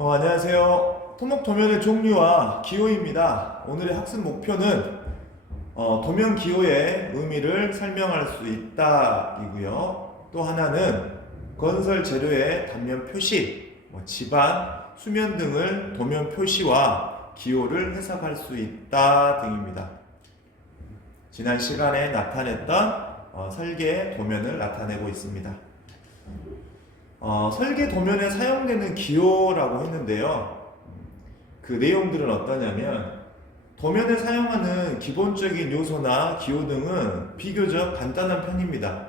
안녕하세요. 토목 도면의 종류와 기호입니다. 오늘의 학습 목표는 도면 기호의 의미를 설명할 수 있다이고요. 또 하나는 건설 재료의 단면 표시, 지반, 수면 등을 도면 표시와 기호를 해석할 수 있다 등입니다. 지난 시간에 나타냈던 설계 도면을 나타내고 있습니다. 설계 도면에 사용되는 기호라고 했는데요. 그 내용들은 어떠냐면 도면에 사용하는 기본적인 요소나 기호 등은 비교적 간단한 편입니다.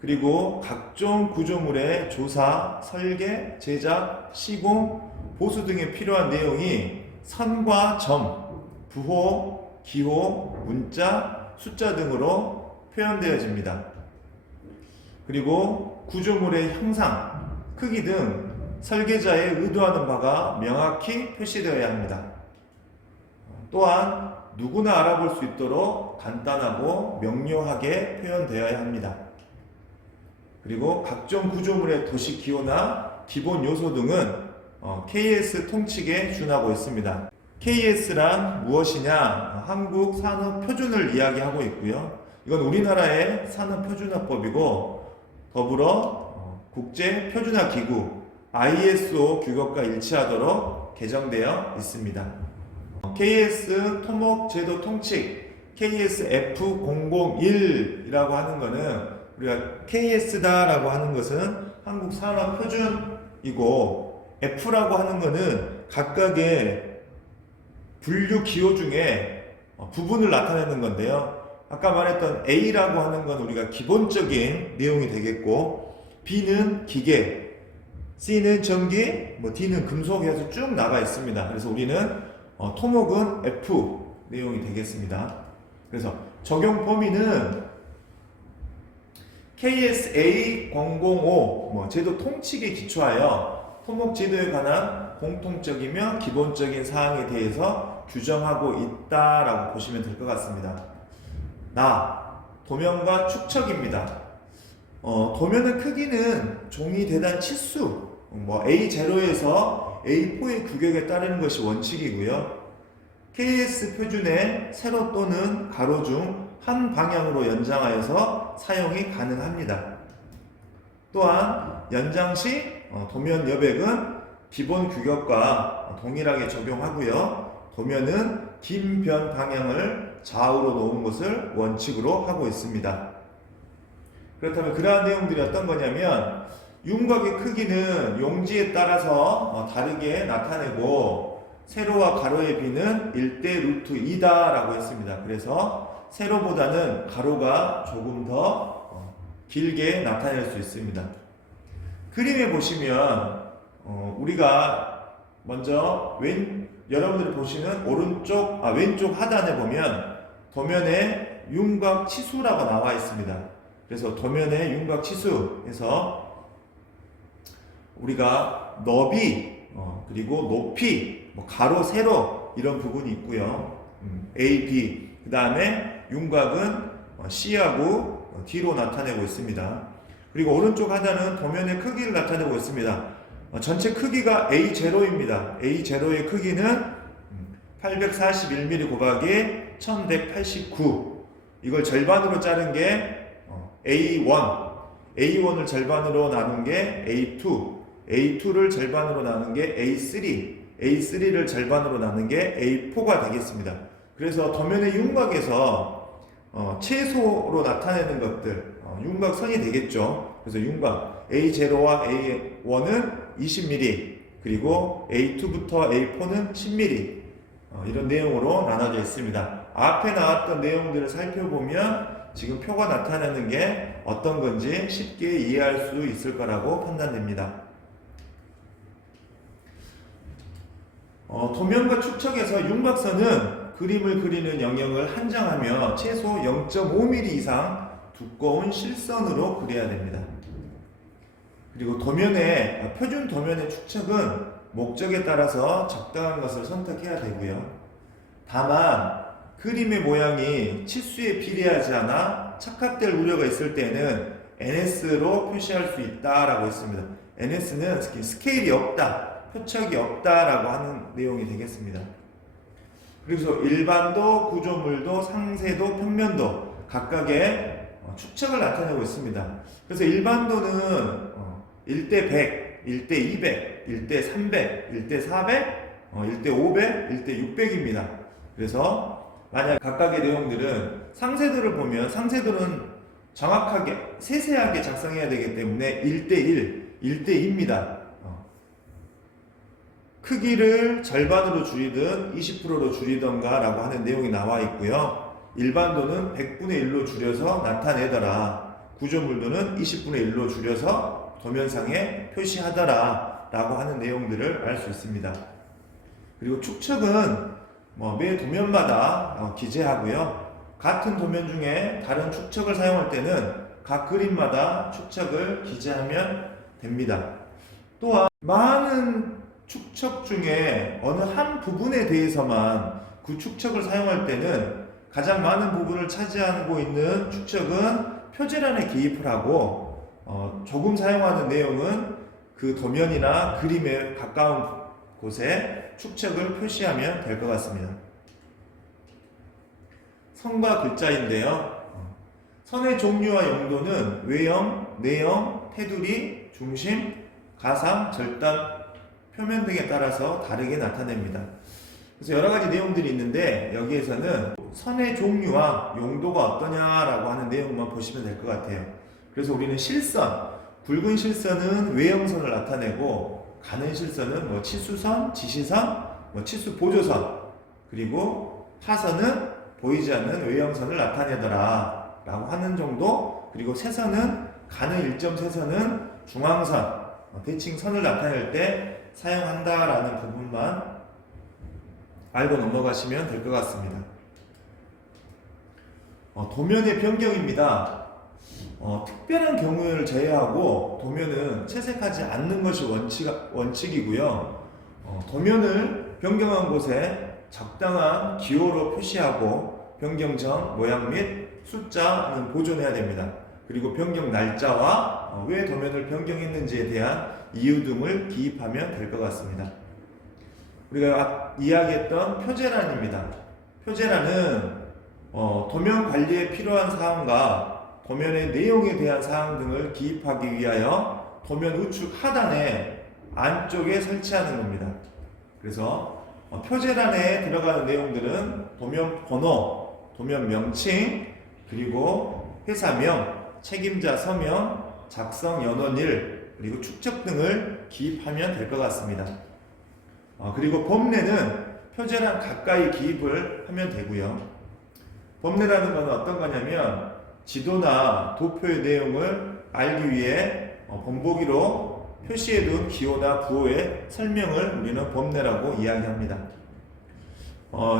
그리고 각종 구조물의 조사, 설계, 제작, 시공, 보수 등에 필요한 내용이 선과 점, 부호, 기호, 문자, 숫자 등으로 표현되어집니다. 그리고 구조물의 형상, 크기 등 설계자의 의도하는 바가 명확히 표시되어야 합니다. 또한 누구나 알아볼 수 있도록 간단하고 명료하게 표현되어야 합니다. 그리고 각종 구조물의 도식 기호나 기본 요소 등은 KS 통칙에 준하고 있습니다. KS란 무엇이냐? 한국 산업 표준을 이야기하고 있고요. 이건 우리나라의 산업 표준화법이고 더불어 국제 표준화 기구 ISO 규격과 일치하도록 개정되어 있습니다. KS 토목 제도 통칙 KSF001이라고 하는 것은 우리가 KS다라고 하는 것은 한국 산업 표준이고 F라고 하는 것은 각각의 분류 기호 중에 부분을 나타내는 건데요. 아까 말했던 A라고 하는 건 우리가 기본적인 내용이 되겠고, B는 기계, C는 전기, D는 금속에서 쭉 나가 있습니다. 그래서 우리는 토목은 F 내용이 되겠습니다. 그래서 적용 범위는 KSA005 제도 통칙에 기초하여 토목 제도에 관한 공통적이며 기본적인 사항에 대해서 규정하고 있다라고 보시면 될 것 같습니다. 도면과 축척입니다. 도면의 크기는 종이 대단 치수 A0에서 A4의 규격에 따르는 것이 원칙이고요. KS 표준의 세로 또는 가로 중 한 방향으로 연장하여서 사용이 가능합니다. 또한 연장 시 도면 여백은 기본 규격과 동일하게 적용하고요. 도면은 긴 변 방향을 좌우로 놓은 것을 원칙으로 하고 있습니다. 그렇다면 그러한 내용들이 어떤 거냐면 윤곽의 크기는 용지에 따라서 다르게 나타내고 세로와 가로의 비는 1대 루트 2다 라고 했습니다. 그래서 세로보다는 가로가 조금 더 길게 나타낼 수 있습니다. 그림에 보시면 우리가 먼저 여러분들이 보시는 왼쪽 하단에 보면 도면에 윤곽 치수라고 나와 있습니다. 그래서 도면의 윤곽 치수에서 우리가 너비 그리고 높이 가로 세로 이런 부분이 있고요. A, B 그 다음에 윤곽은 C하고 D로 나타내고 있습니다. 그리고 오른쪽 하단은 도면의 크기를 나타내고 있습니다. 전체 크기가 A0입니다. A0의 크기는 841mm 곱하기 1189. 이걸 절반으로 자른 게 A1. A1을 절반으로 나눈 게 A2. A2를 절반으로 나눈 게 A3. A3를 절반으로 나눈 게 A4가 되겠습니다. 그래서 도면의 윤곽에서 최소로 나타내는 것들, 윤곽선이 되겠죠. 그래서 윤곽 A0와 A1은 20mm, 그리고 A2부터 A4는 10mm, 이런 내용으로 나눠져 있습니다. 앞에 나왔던 내용들을 살펴보면 지금 표가 나타내는 게 어떤 건지 쉽게 이해할 수 있을 거라고 판단됩니다. 도면과 축척에서 윤곽선은 그림을 그리는 영역을 한정하며 최소 0.5mm 이상 두꺼운 실선으로 그려야 됩니다. 그리고 표준 도면의 축척은 목적에 따라서 적당한 것을 선택해야 되고요. 다만 그림의 모양이 치수에 비례하지 않아 착각될 우려가 있을 때는 NS로 표시할 수 있다라고 했습니다. NS는 스케일이 없다, 표척이 없다라고 하는 내용이 되겠습니다. 그래서 일반도, 구조물도, 상세도, 평면도 각각의 축척을 나타내고 있습니다. 그래서 일반도는 1대 100, 1대 200, 1대 300, 1대 400, 1대 500, 1대 600입니다. 그래서 만약 각각의 내용들은 상세도를 보면 상세도는 정확하게 세세하게 작성해야 되기 때문에 1대 1, 1대 2입니다. 크기를 절반으로 줄이든 20%로 줄이던가 라고 하는 내용이 나와 있고요. 일반도는 100분의 1로 줄여서 나타내더라. 구조물도는 20분의 1로 줄여서 도면상에 표시하더라 라고 하는 내용들을 알 수 있습니다. 그리고 축척은 매 도면마다 기재하고요. 같은 도면 중에 다른 축척을 사용할 때는 각 그림마다 축척을 기재하면 됩니다. 또한 많은 축척 중에 어느 한 부분에 대해서만 그 축척을 사용할 때는 가장 많은 부분을 차지하고 있는 축척은 표제란에 기입을 하고 조금 사용하는 내용은 그 도면이나 그림에 가까운 곳에 축척을 표시하면 될 것 같습니다. 선과 글자인데요. 선의 종류와 용도는 외형, 내형, 테두리, 중심, 가상, 절단, 표면 등에 따라서 다르게 나타냅니다. 그래서 여러 가지 내용들이 있는데 여기에서는 선의 종류와 용도가 어떠냐라고 하는 내용만 보시면 될 것 같아요. 그래서 우리는 실선, 굵은 실선은 외형선을 나타내고 가는 실선은 치수선, 지시선, 치수 보조선, 그리고 파선은 보이지 않는 외형선을 나타내더라 라고 하는 정도. 그리고 세선은 가는 일점 세선은 중앙선, 대칭 선을 나타낼 때 사용한다라는 부분만 알고 넘어가시면 될 것 같습니다. 도면의 변경입니다. 특별한 경우를 제외하고 도면은 채색하지 않는 것이 원칙이고요. 도면을 변경한 곳에 적당한 기호로 표시하고 변경 전 모양 및 숫자는 보존해야 됩니다. 그리고 변경 날짜와 왜 도면을 변경했는지에 대한 이유 등을 기입하면 될 것 같습니다. 우리가 이야기했던 표제란입니다. 표제란은 도면 관리에 필요한 사항과 도면의 내용에 대한 사항 등을 기입하기 위하여 도면 우측 하단에 안쪽에 설치하는 겁니다. 그래서 표제란에 들어가는 내용들은 도면 번호, 도면 명칭, 그리고 회사명, 책임자 서명, 작성 연원일, 그리고 축척 등을 기입하면 될 것 같습니다. 그리고 범례는 표제란 가까이 기입을 하면 되고요. 범례라는 것은 어떤 거냐면 지도나 도표의 내용을 알기 위해 본보기로 표시해둔 기호나 부호의 설명을 우리는 범례라고 이야기합니다.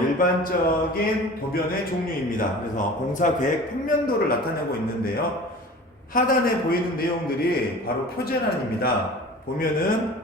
일반적인 도면의 종류입니다. 그래서 공사계획 평면도를 나타내고 있는데요. 하단에 보이는 내용들이 바로 표제란입니다. 보면은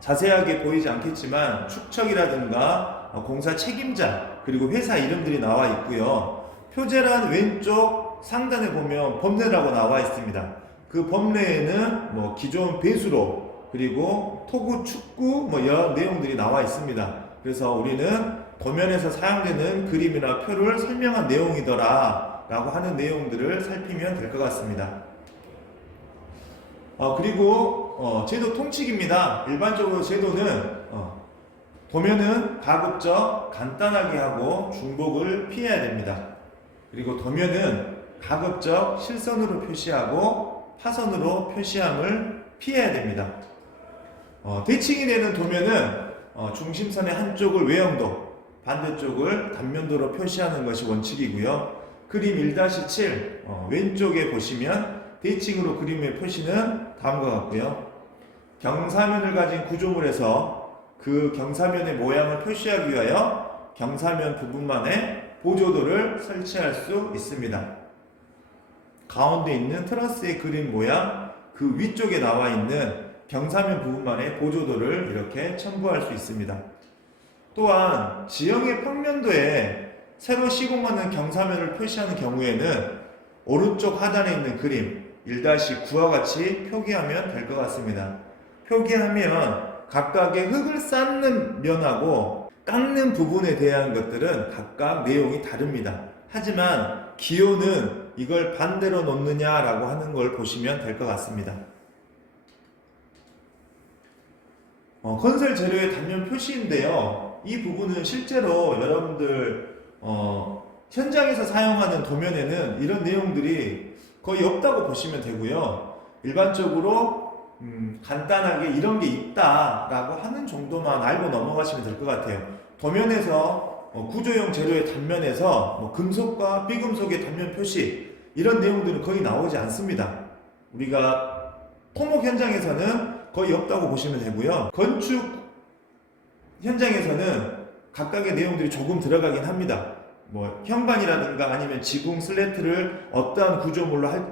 자세하게 보이지 않겠지만 축척이라든가 공사 책임자 그리고 회사 이름들이 나와 있고요. 표제란 왼쪽 상단에 보면 범례라고 나와 있습니다. 그 범례에는 기존 배수로 그리고 토구, 축구 여러 내용들이 나와 있습니다. 그래서 우리는 도면에서 사용되는 그림이나 표를 설명한 내용이더라 라고 하는 내용들을 살피면 될 것 같습니다. 그리고 제도 통칙입니다. 일반적으로 제도는 도면은 가급적 간단하게 하고 중복을 피해야 됩니다. 그리고 도면은 가급적 실선으로 표시하고 파선으로 표시함을 피해야 됩니다. 대칭이 되는 도면은 중심선의 한쪽을 외형도, 반대쪽을 단면도로 표시하는 것이 원칙이고요. 그림 1-7 왼쪽에 보시면 대칭으로 그림의 표시는 다음과 같고요. 경사면을 가진 구조물에서 그 경사면의 모양을 표시하기 위하여 경사면 부분만의 보조도를 설치할 수 있습니다. 가운데 있는 트러스의 그림 모양 그 위쪽에 나와 있는 경사면 부분만의 보조도를 이렇게 첨부할 수 있습니다. 또한 지형의 평면도에 새로 시공하는 경사면을 표시하는 경우에는 오른쪽 하단에 있는 그림 1-9와 같이 표기하면 될 것 같습니다. 표기하면 각각의 흙을 쌓는 면하고 깎는 부분에 대한 것들은 각각 내용이 다릅니다. 하지만 기호는 이걸 반대로 놓느냐라고 하는 걸 보시면 될 것 같습니다. 건설 재료의 단면 표시인데요. 이 부분은 실제로 여러분들 현장에서 사용하는 도면에는 이런 내용들이 거의 없다고 보시면 되고요. 일반적으로 간단하게 이런 게 있다라고 하는 정도만 알고 넘어가시면 될 것 같아요. 도면에서 구조용 재료의 단면에서 금속과 비금속의 단면 표시 이런 내용들은 거의 나오지 않습니다. 우리가 토목 현장에서는 거의 없다고 보시면 되고요. 건축 현장에서는 각각의 내용들이 조금 들어가긴 합니다. 현관이라든가 아니면 지붕 슬래트를 어떠한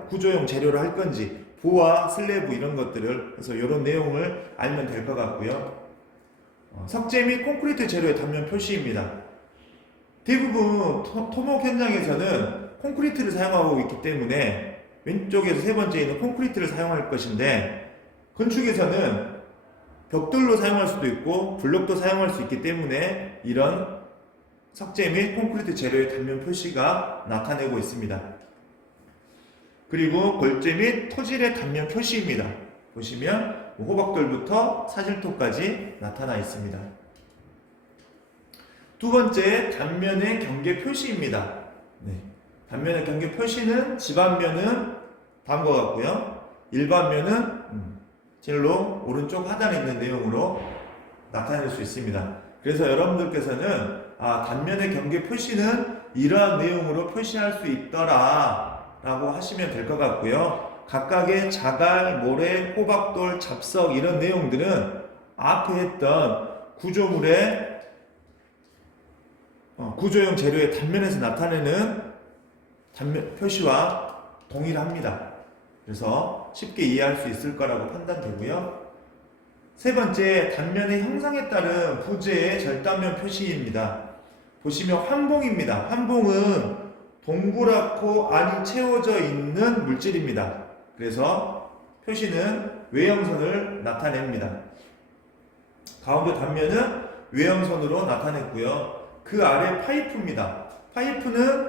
구조용 재료로 할 건지 보와 슬래브 이런 것들을 그래서 이런 내용을 알면 될 것 같고요. 석재 및 콘크리트 재료의 단면 표시입니다. 대부분 토목 현장에서는 콘크리트를 사용하고 있기 때문에 왼쪽에서 세 번째에 있는 콘크리트를 사용할 것인데 건축에서는 벽돌로 사용할 수도 있고 블록도 사용할 수 있기 때문에 이런 석재 및 콘크리트 재료의 단면 표시가 나타내고 있습니다. 그리고 골재 및 토질의 단면 표시입니다. 보시면 호박돌부터 사질토까지 나타나 있습니다. 두 번째, 단면의 경계 표시입니다. 단면의 경계 표시는 집안면은 다음과 같고요. 일반면은 진로 오른쪽 하단에 있는 내용으로 나타낼 수 있습니다. 그래서 여러분들께서는 단면의 경계 표시는 이러한 내용으로 표시할 수 있더라 라고 하시면 될 것 같고요. 각각의 자갈, 모래, 호박돌, 잡석 이런 내용들은 앞에 했던 구조물의 구조용 재료의 단면에서 나타내는 단면 표시와 동일합니다. 그래서 쉽게 이해할 수 있을 거라고 판단되고요. 세 번째, 단면의 형상에 따른 부재의 절단면 표시입니다. 보시면 환봉입니다. 환봉은 동그랗고 안이 채워져 있는 물질입니다. 그래서 표시는 외형선을 나타냅니다. 가운데 단면은 외형선으로 나타냈고요. 그 아래 파이프입니다. 파이프는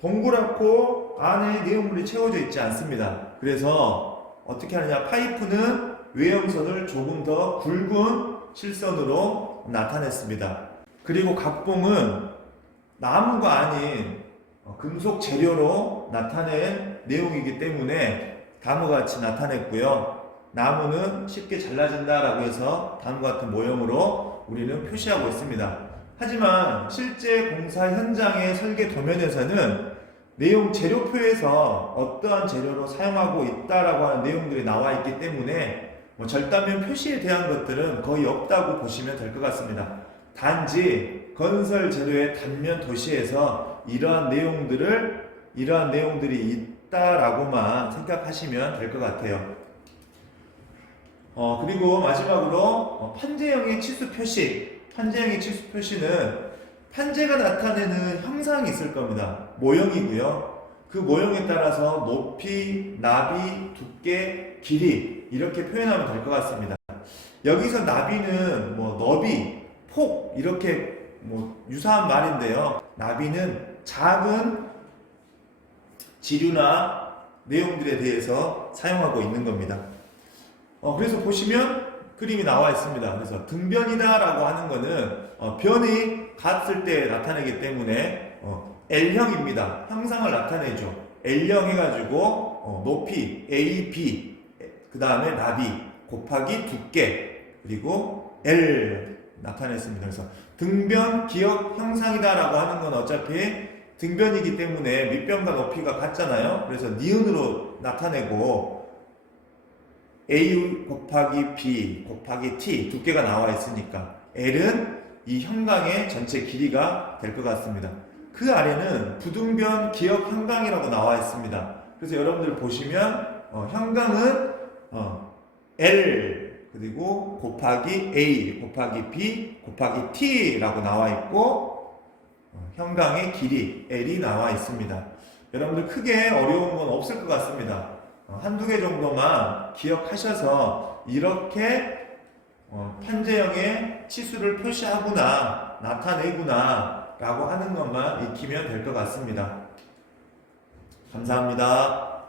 동그랗고 안에 내용물이 채워져 있지 않습니다. 그래서 어떻게 하느냐, 파이프는 외형선을 조금 더 굵은 실선으로 나타냈습니다. 그리고 각봉은 나무가 아닌 금속 재료로 나타낸 내용이기 때문에 다음과 같이 나타냈고요. 나무는 쉽게 잘라진다라고 해서 다음과 같은 모형으로 우리는 표시하고 있습니다. 하지만 실제 공사 현장의 설계 도면에서는 내용 재료표에서 어떠한 재료로 사용하고 있다라고 하는 내용들이 나와 있기 때문에 절단면 표시에 대한 것들은 거의 없다고 보시면 될 것 같습니다. 단지 건설 재료의 단면 도시에서 이러한 내용들이 있다라고만 생각하시면 될 것 같아요. 그리고 마지막으로 판재형의 치수 표시. 판재형의 치수 표시는 판재가 나타내는 형상이 있을 겁니다. 모형이고요. 그 모형에 따라서 높이, 나비, 두께, 길이 이렇게 표현하면 될 것 같습니다. 여기서 나비는 너비, 폭 이렇게 유사한 말인데요. 나비는 작은 지류나 내용들에 대해서 사용하고 있는 겁니다. 그래서 보시면 그림이 나와 있습니다. 그래서 등변이다 라고 하는 거는 변이 갔을 때 나타내기 때문에 L형입니다. 형상을 나타내죠. L형 해가지고 높이 A, B 그 다음에 나비 곱하기 두께 그리고 L 나타냈습니다. 그래서 등변 기역 형상이다 라고 하는 건 어차피 등변이기 때문에 밑변과 높이가 같잖아요. 그래서 니은으로 나타내고 A 곱하기 B 곱하기 T 두께가 나와 있으니까 L은 이 형광의 전체 길이가 될 것 같습니다. 그 아래는 부등변 기역 형광이라고 나와 있습니다. 그래서 여러분들 보시면 형광은 L 그리고 곱하기 A 곱하기 B 곱하기 T라고 나와 있고 형광의 길이 L이 나와 있습니다. 여러분들 크게 어려운 건 없을 것 같습니다. 한두 개 정도만 기억하셔서 이렇게 판재형의 치수를 표시하구나, 나타내구나 라고 하는 것만 익히면 될 것 같습니다. 감사합니다.